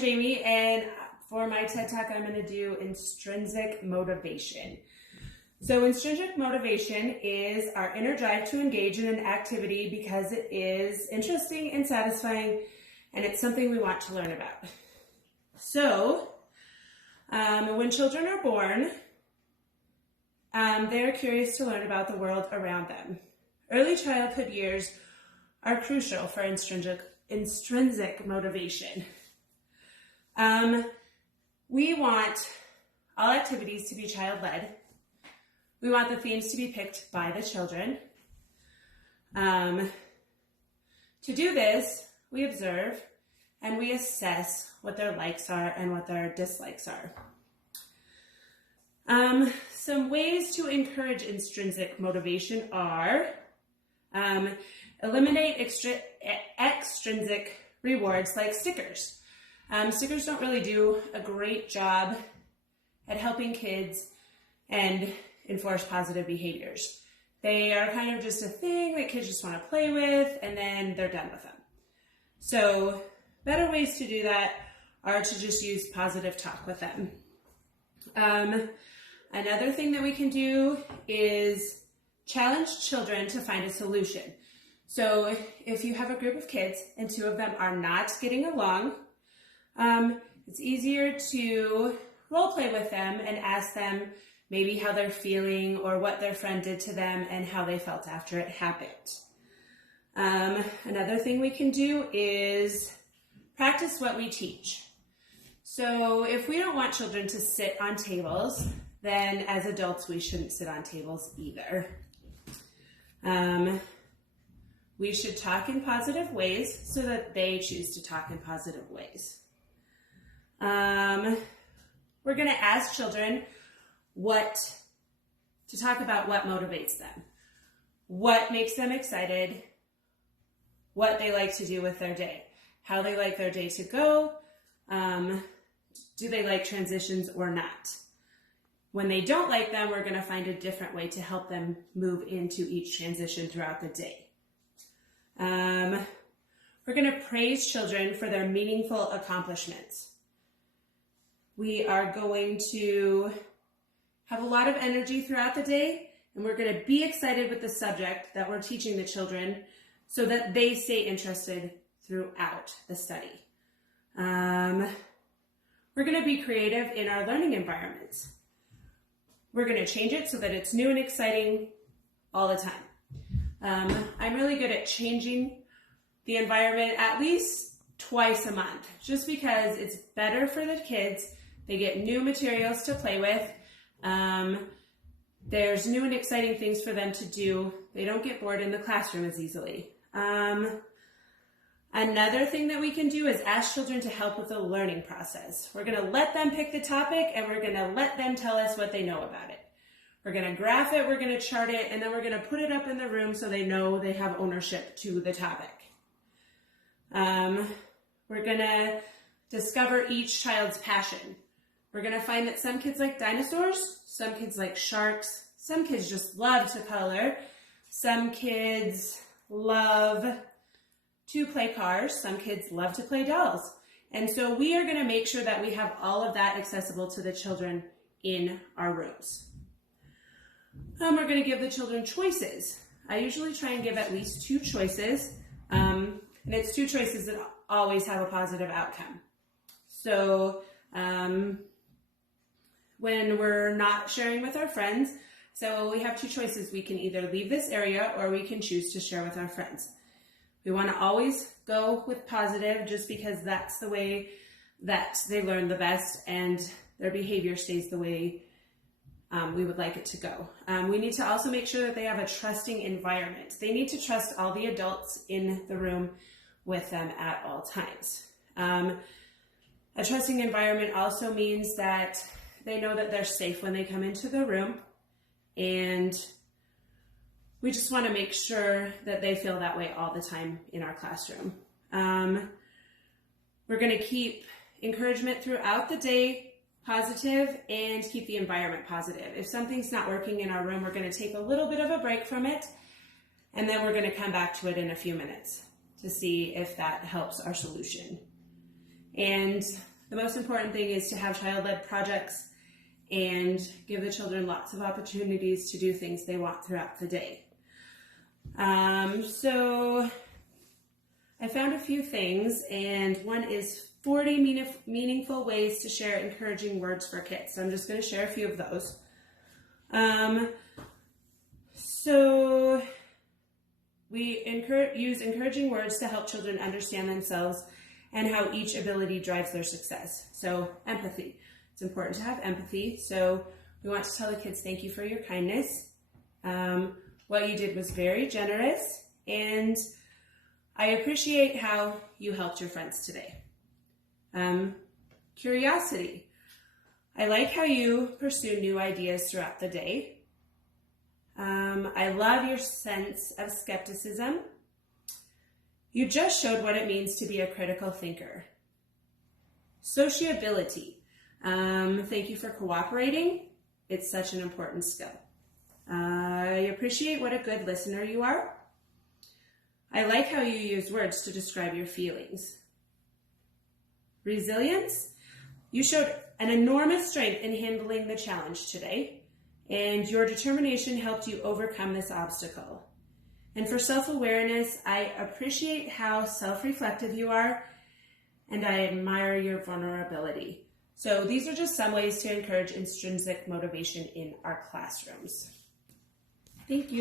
Jamie, and for my TED Talk, I'm going to do intrinsic motivation. So intrinsic motivation is our inner drive to engage in an activity because it is interesting and satisfying, and it's something we want to learn about. So when children are born, they're curious to learn about the world around them. Early childhood years are crucial for intrinsic motivation. We want all activities to be child-led. We want the themes to be picked by the children. To do this, we observe and we assess what their likes are and what their dislikes are. Some ways to encourage intrinsic motivation are eliminate extrinsic rewards like stickers. Stickers don't really do a great job at helping kids and enforce positive behaviors. They are kind of just a thing that kids just want to play with, and then they're done with them. So better ways to do that are to just use positive talk with them. Another thing that we can do is challenge children to find a solution. So if you have a group of kids and two of them are not getting along, it's easier to role play with them and ask them maybe how they're feeling or what their friend did to them and how they felt after it happened. Another thing we can do is practice what we teach. So if we don't want children to sit on tables, then as adults we shouldn't sit on tables either. We should talk in positive ways so that they choose to talk in positive ways. We're going to ask children to talk about what motivates them, what makes them excited, what they like to do with their day, how they like their day to go, do they like transitions or not. When they don't like them, we're going to find a different way to help them move into each transition throughout the day. We're going to praise children for their meaningful accomplishments. We are going to have a lot of energy throughout the day, and we're going to be excited with the subject that we're teaching the children so that they stay interested throughout the study. We're going to be creative in our learning environments. We're going to change it so that it's new and exciting all the time. I'm really good at changing the environment at least twice a month, just because it's better for the kids. They get new materials to play with. There's new and exciting things for them to do. They don't get bored in the classroom as easily. Another thing that we can do is ask children to help with the learning process. We're going to let them pick the topic, and we're going to let them tell us what they know about it. We're going to graph it, we're going to chart it, and then we're going to put it up in the room so they know they have ownership to the topic. We're going to discover each child's passion. We're going to find that some kids like dinosaurs, some kids like sharks, some kids just love to color, some kids love to play cars, some kids love to play dolls. And so we are going to make sure that we have all of that accessible to the children in our rooms. We're going to give the children choices. I usually try and give at least 2 choices, and it's 2 choices that always have a positive outcome. So when we're not sharing with our friends, so we have 2 choices. We can either leave this area or we can choose to share with our friends. We want to always go with positive just because that's the way that they learn the best and their behavior stays the way we would like it to go. We need to also make sure that they have a trusting environment. They need to trust all the adults in the room with them at all times. A trusting environment also means that they know that they're safe when they come into the room, and we just want to make sure that they feel that way all the time in our classroom. We're going to keep encouragement throughout the day positive and keep the environment positive. If something's not working in our room, we're going to take a little bit of a break from it, and then we're going to come back to it in a few minutes to see if that helps our solution. And The most important thing is to have child-led projects and give the children lots of opportunities to do things they want throughout the day. So I found a few things, and one is 40 meaningful ways to share encouraging words for kids. So I'm just going to share a few of those. So we use encouraging words to help children understand themselves and how each ability drives their success. So empathy. It's important to have empathy. So we want to tell the kids, thank you for your kindness. What you did was very generous, and I appreciate how you helped your friends today. Curiosity. I like how you pursue new ideas throughout the day. I love your sense of skepticism. You just showed what it means to be a critical thinker. Sociability. Thank you for cooperating. It's such an important skill. I appreciate what a good listener you are. I like how you use words to describe your feelings. Resilience. You showed an enormous strength in handling the challenge today, and your determination helped you overcome this obstacle. And for self-awareness, I appreciate how self-reflective you are, and I admire your vulnerability. So these are just some ways to encourage intrinsic motivation in our classrooms. Thank you.